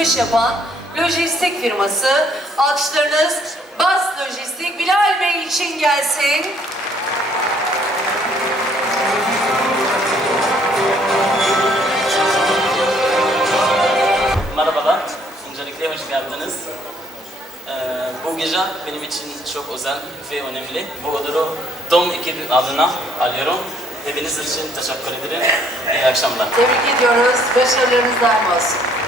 çıkış yapan lojistik firması. Alkışlarınız Bas Lojistik Bilal Bey için gelsin. Merhabalar, öncelikle hoş geldiniz. Ee, bu gece benim için çok özel ve önemli. Bu ödülü tüm ekibim adına alıyorum. Hepiniz için teşekkür ederim. İyi akşamlar. Tebrik ediyoruz. Başarılarınız daim olsun.